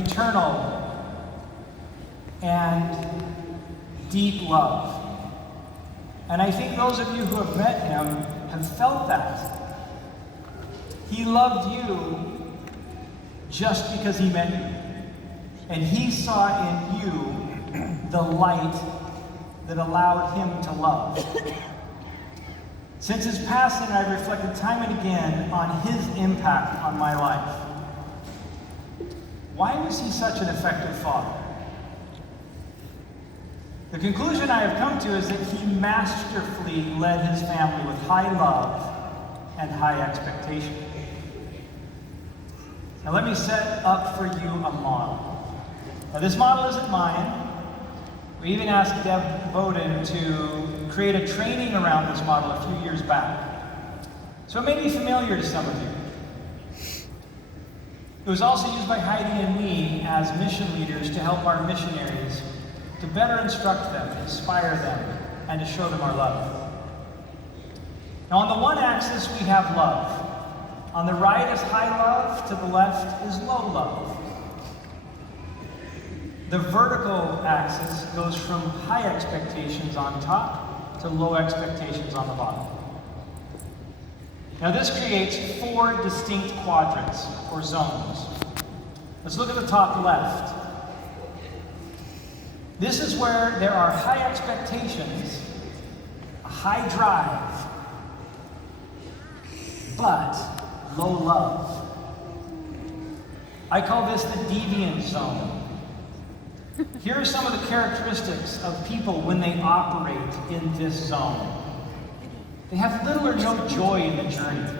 eternal and deep love. And I think those of you who have met him have felt that. He loved you just because he met you. And he saw in you the light that allowed him to love. Since his passing, I've reflected time and again on his impact on my life. Why was he such an effective father? The conclusion I have come to is that he masterfully led his family with high love and high expectation. Now let me set up for you a model. Now this model isn't mine. We even asked Deb Bowden to create a training around this model a few years back. So it may be familiar to some of you. It was also used by Heidi and me as mission leaders to help our missionaries to better instruct them, inspire them, and to show them our love. Now on the one axis we have love. On the right is high love, to the left is low love. The vertical axis goes from high expectations on top to low expectations on the bottom. Now this creates 4 distinct quadrants, or zones. Let's look at the top left. This is where there are high expectations, a high drive, but low love. I call this the deviant zone. Here are some of the characteristics of people when they operate in this zone. They have little or no joy in the journey.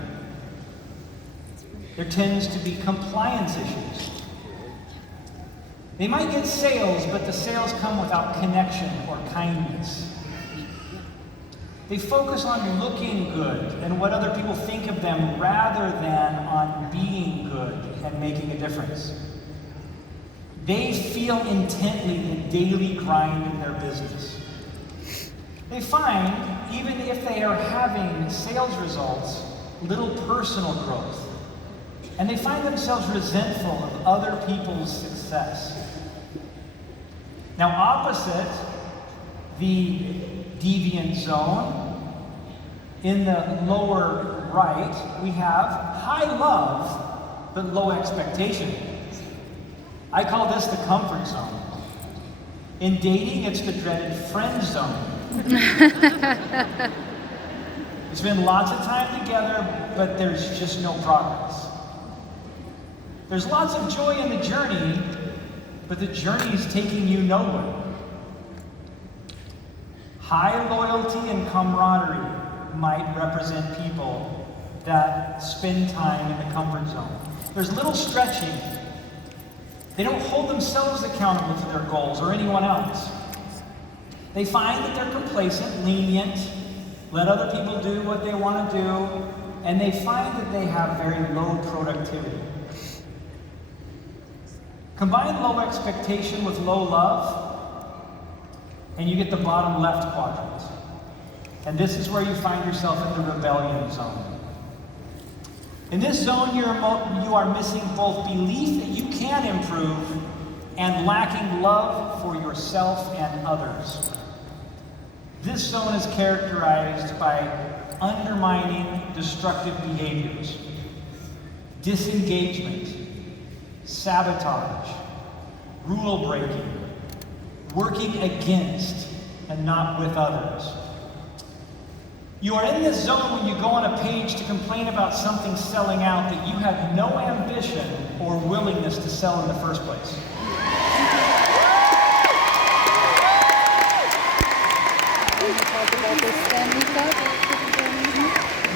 There tends to be compliance issues. They might get sales, but the sales come without connection or kindness. They focus on looking good and what other people think of them rather than on being good and making a difference. They feel intently the daily grind in their business. They find, even if they are having sales results, little personal growth. And they find themselves resentful of other people's success. Now, opposite the deviant zone, in the lower right, we have high love, but low expectation. I call this the comfort zone. In dating, it's the dreaded friend zone. We spend lots of time together, but there's just no progress. There's lots of joy in the journey, but the journey is taking you nowhere. High loyalty and camaraderie might represent people that spend time in the comfort zone. There's little stretching. They don't hold themselves accountable to their goals or anyone else. They find that they're complacent, lenient, let other people do what they want to do, and they find that they have very low productivity. Combine low expectation with low love, and you get the bottom left quadrant. And this is where you find yourself in the rebellion zone. In this zone, you are missing both belief that you can improve and lacking love for yourself and others. This zone is characterized by undermining destructive behaviors, disengagement, sabotage, rule breaking, working against and not with others. You are in this zone when you go on a page to complain about something selling out that you have no ambition or willingness to sell in the first place.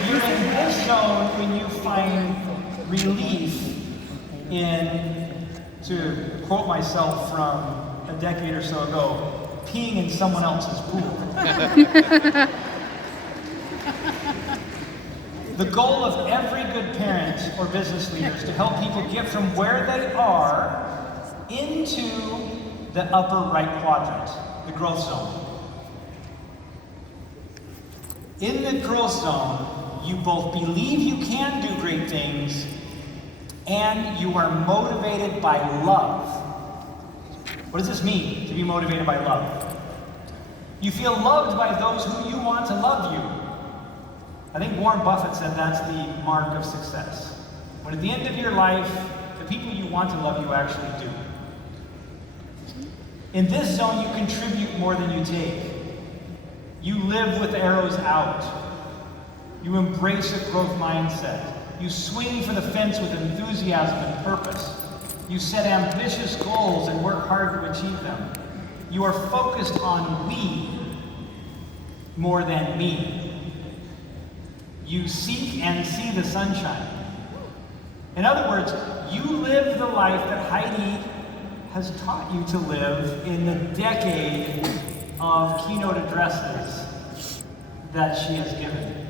You're in this zone when you find relief in, to quote myself from a decade or so ago, peeing in someone else's pool. The goal of every good parent or business leader is to help people get from where they are into the upper right quadrant, the growth zone. In the growth zone, you both believe you can do great things and you are motivated by love. What does this mean, to be motivated by love? You feel loved by those who you want to love you. I think Warren Buffett said that's the mark of success. When at the end of your life, the people you want to love you actually do. In this zone, you contribute more than you take. You live with arrows out. You embrace a growth mindset. You swing for the fence with enthusiasm and purpose. You set ambitious goals and work hard to achieve them. You are focused on we more than me. You seek and see the sunshine. In other words, you live the life that Heidi has taught you to live in the decade of keynote addresses that she has given.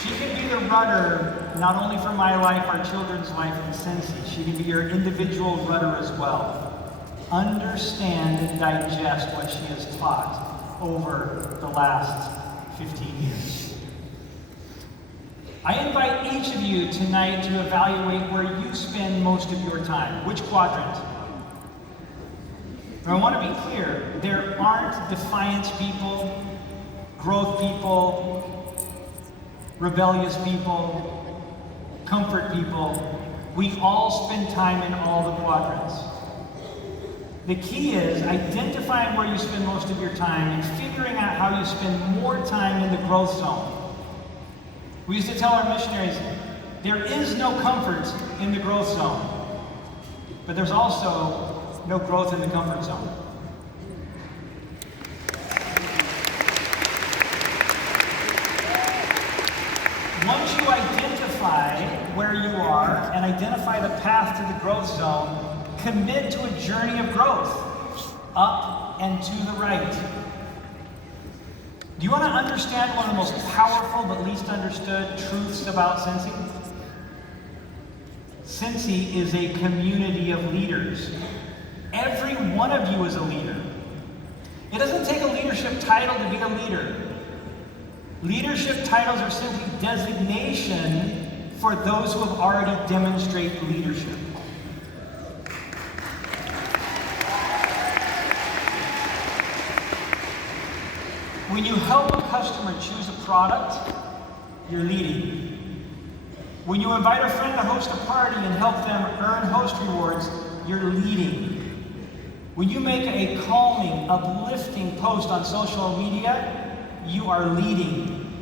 She can be the rudder, not only for my life, our children's life in Sensi. She can be your individual rudder as well. Understand and digest what she has taught over the last 15 years. I invite each of you tonight to evaluate where you spend most of your time. Which quadrant? Now, I want to be clear. There aren't defiance people, growth people, rebellious people, comfort people. We all spend time in all the quadrants. The key is identifying where you spend most of your time and figuring out how you spend more time in the growth zone. We used to tell our missionaries, there is no comfort in the growth zone, but there's also no growth in the comfort zone. Once you identify where you are and identify the path to the growth zone, commit to a journey of growth, up and to the right. Do you want to understand one of the most powerful but least understood truths about Sensi? Sensi is a community of leaders. Every one of you is a leader. It doesn't take a leadership title to be a leader. Leadership titles are simply designation for those who have already demonstrated leadership. When you help a customer choose a product, you're leading. When you invite a friend to host a party and help them earn host rewards, you're leading. When you make a calming, uplifting post on social media, you are leading.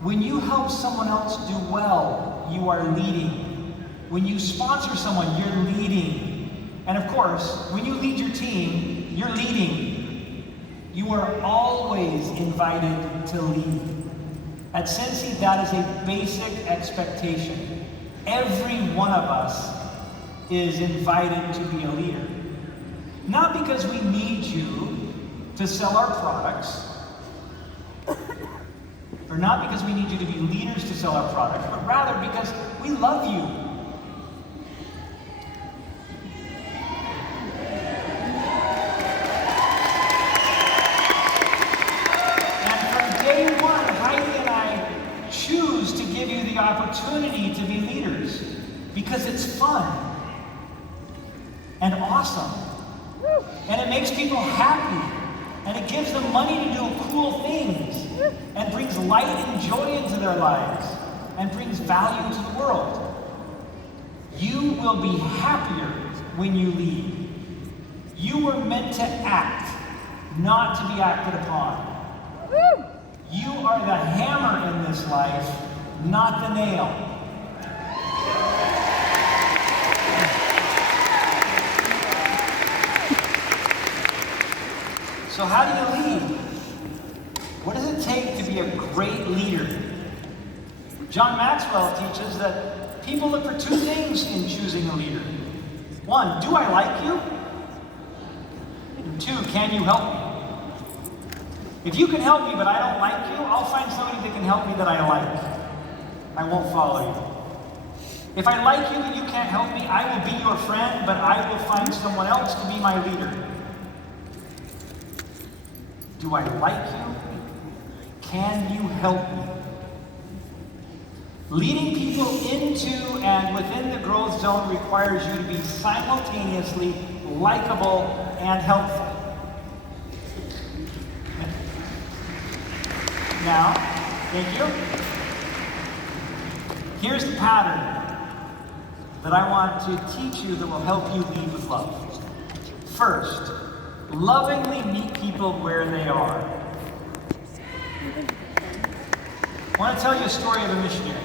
When you help someone else do well, you are leading. When you sponsor someone, you're leading. And of course, when you lead your team, you're leading. You are always invited to lead. At Sensi, that is a basic expectation. Every one of us is invited to be a leader. Not because we need you to sell our products, or not because we need you to be leaders to sell our products, but rather because we love you. Opportunity to be leaders because it's fun and awesome and it makes people happy and it gives them money to do cool things and brings light and joy into their lives and brings value to the world. You will be happier when you lead. You were meant to act, not to be acted upon. You are the hammer in this life, not the nail. So how do you lead? What does it take to be a great leader? John Maxwell teaches that people look for two things in choosing a leader. One, do I like you? And two, can you help me? If you can help me but I don't like you, I'll find somebody that can help me that I like. I won't follow you. If I like you but you can't help me, I will be your friend, but I will find someone else to be my leader. Do I like you Can you help me? Leading people into and within the growth zone requires you to be simultaneously likable and helpful. Now, thank you. Here's the pattern that I want to teach you that will help you lead with love. First, lovingly meet people where they are. I want to tell you a story of a missionary.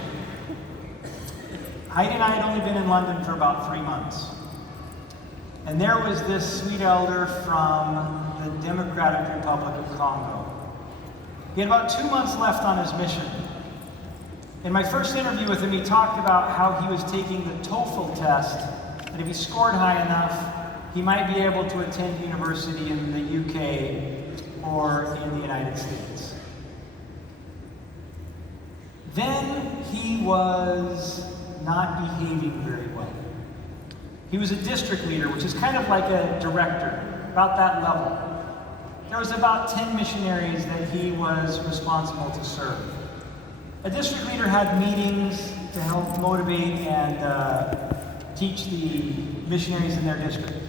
Heidi and I had only been in London for about 3 months. And there was this sweet elder from the Democratic Republic of Congo. He had about 2 months left on his mission. In my first interview with him, he talked about how he was taking the TOEFL test, and if he scored high enough, he might be able to attend university in the UK or in the United States. Then he was not behaving very well. He was a district leader, which is kind of like a director, about that level. There was about 10 missionaries that he was responsible to serve. A district leader had meetings to help motivate and teach the missionaries in their district.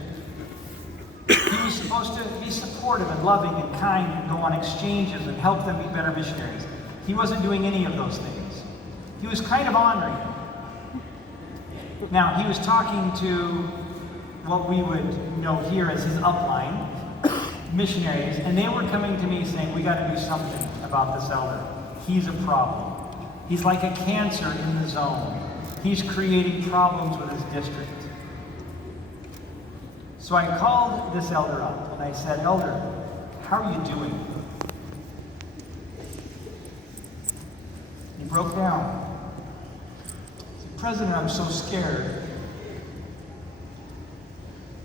He was supposed to be supportive and loving and kind and go on exchanges and help them be better missionaries. He wasn't doing any of those things. He was kind of ornery. Now, he was talking to what we would know here as his upline, missionaries, and they were coming to me saying, we got to do something about this elder. He's a problem. He's like a cancer in the zone. He's creating problems with his district. So I called this elder up and I said, Elder, how are you doing? He broke down. He said, President, I'm so scared.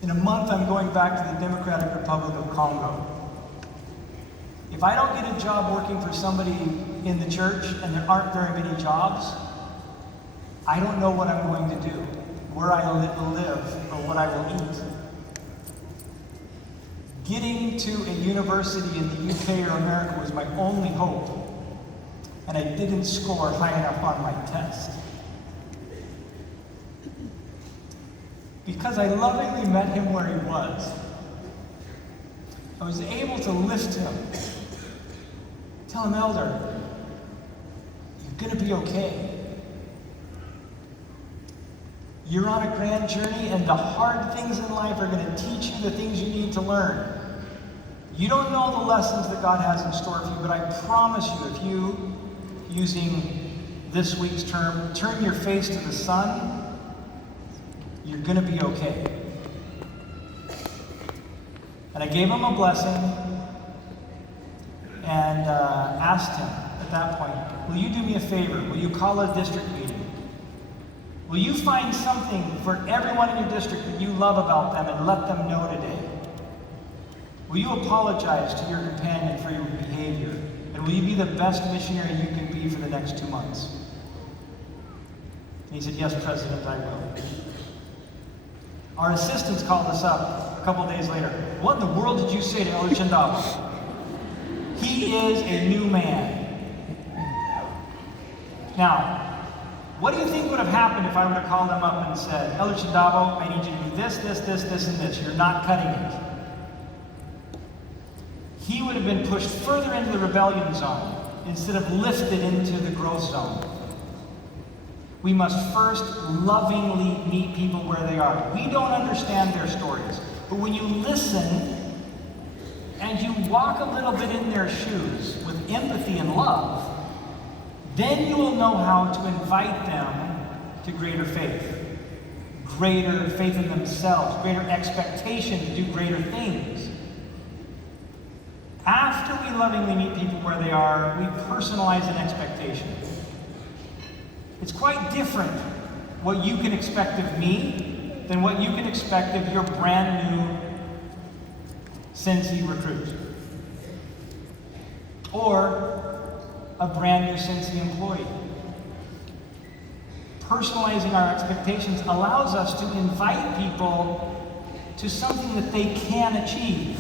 In a month, I'm going back to the Democratic Republic of Congo. If I don't get a job working for somebody in the church, and there aren't very many jobs, I don't know what I'm going to do, where I will live, or what I will eat. Getting to a university in the UK or America was my only hope, and I didn't score high enough on my test. Because I lovingly met him where he was, I was able to lift him, tell him, Elder, you're going to be okay. You're on a grand journey, and the hard things in life are going to teach you the things you need to learn. You don't know the lessons that God has in store for you, but I promise you, if you, using this week's term, turn your face to the sun, you're going to be okay. And I gave him a blessing and asked him at that point, will you do me a favor? Will you call a district meeting? Will you find something for everyone in your district that you love about them and let them know today? Will you apologize to your companion for your behavior? And will you be the best missionary you can be for the next 2 months? And he said, yes, President, I will. Our assistants called us up a couple days later. What in the world did you say to Elder Chandaba? He is a new man. Now, what do you think would have happened if I would have called him up and said, Elder Chandabo, I need you to do this, this, this, this, and this. You're not cutting it. He would have been pushed further into the rebellion zone instead of lifted into the growth zone. We must first lovingly meet people where they are. We don't understand their stories, but when you listen and you walk a little bit in their shoes with empathy and love, then you will know how to invite them to greater faith in themselves, greater expectation to do greater things. After we lovingly meet people where they are, we personalize an expectation. It's quite different what you can expect of me than what you can expect of your brand new Sensi recruit or a brand new Sensi employee. Personalizing our expectations allows us to invite people to something that they can achieve.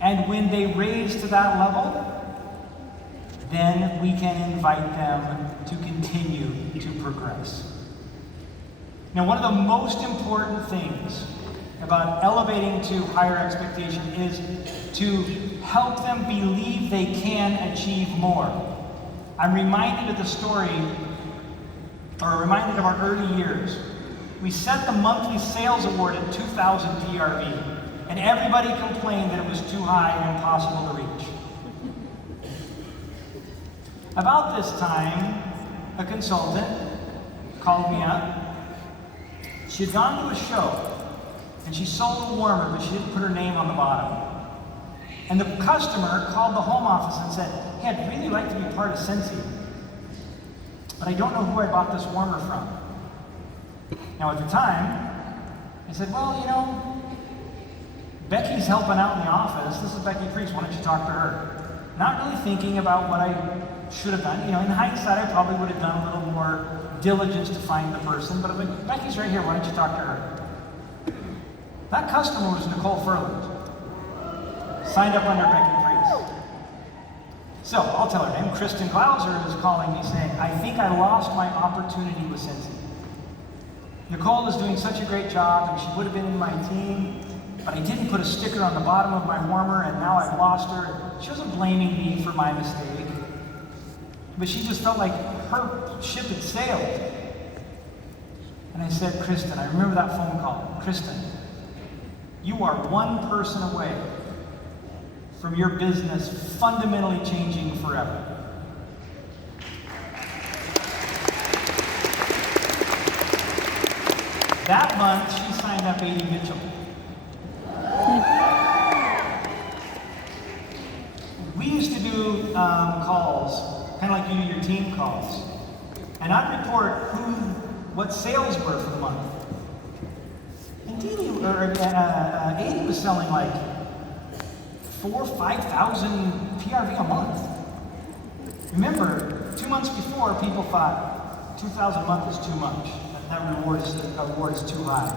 And when they raise to that level, then we can invite them to continue to progress. Now, one of the most important things about elevating to higher expectation is to help them believe they can achieve more. I'm reminded of the story, or reminded of our early years. We set the monthly sales award at 2,000 PRV, and everybody complained that it was too high and impossible to reach. About this time, a consultant called me up. She had gone to a show, and she sold a warmer, but she didn't put her name on the bottom. And the customer called the home office and said, "Hey, I'd really like to be part of Scentsy, but I don't know who I bought this warmer from." Now at the time, I said, "Well, you know, Becky's helping out in the office. This is Becky Priest, why don't you talk to her?" Not really thinking about what I should have done. You know, in hindsight, I probably would have done a little more diligence to find the person, but I'm like, "Becky's right here, why don't you talk to her?" That customer was Nicole Furland. Signed up under Becky Priest. So, I'll tell her name. Kristen Glauser is calling me saying, "I think I lost my opportunity with Scentsy. Nicole is doing such a great job, and she would have been in my team, but I didn't put a sticker on the bottom of my warmer, and now I've lost her." She wasn't blaming me for my mistake, but she just felt like her ship had sailed. And I said, "Kristen," I remember that phone call, "Kristen, you are one person away from your business fundamentally changing forever." That month, she signed up A.D. Mitchell. We used to do calls, kind of like you do your team calls, and I'd report what sales were for the month. And A.D. was selling like 4,000 or 5,000 PRV a month. Remember, 2 months before, people thought 2,000 a month is too much. That reward is too high.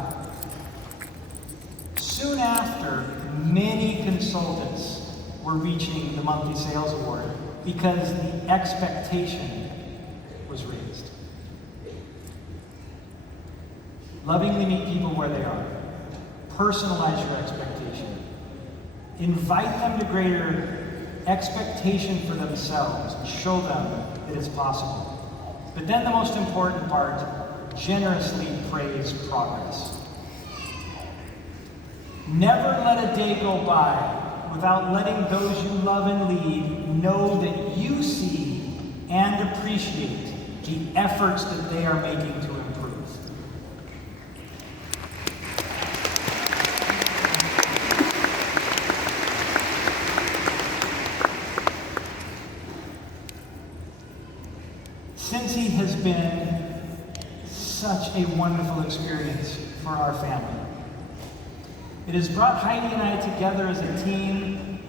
Soon after, many consultants were reaching the monthly sales award because the expectation was raised. Lovingly meet people where they are. Personalize your expectation. Invite them to greater expectation for themselves and show them that it's possible. But then the most important part, generously praise progress. Never let a day go by without letting those you love and lead know that you see and appreciate the efforts that they are making to improve. Scentsy has been such a wonderful experience for our family. It has brought Heidi and I together as a team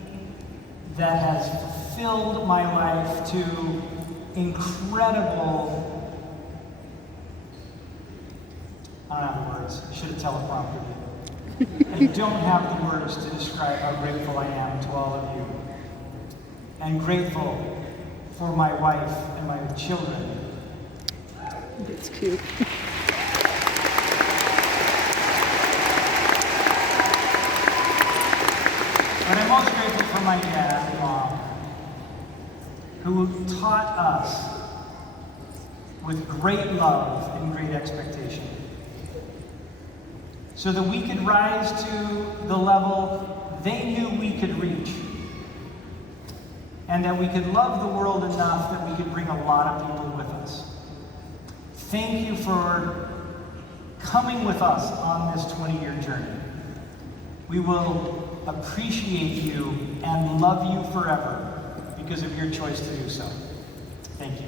that has fulfilled my life to incredible, I don't have words, I should have teleprompted you. I don't have the words to describe how grateful I am to all of you. I'm grateful for my wife and my children. That's cute. But I'm most grateful for my dad and mom, who taught us with great love and great expectation, so that we could rise to the level they knew we could reach, and that we could love the world enough that we could bring a lot of people with us. Thank you for coming with us on this 20-year journey. We will appreciate you and love you forever because of your choice to do so. Thank you.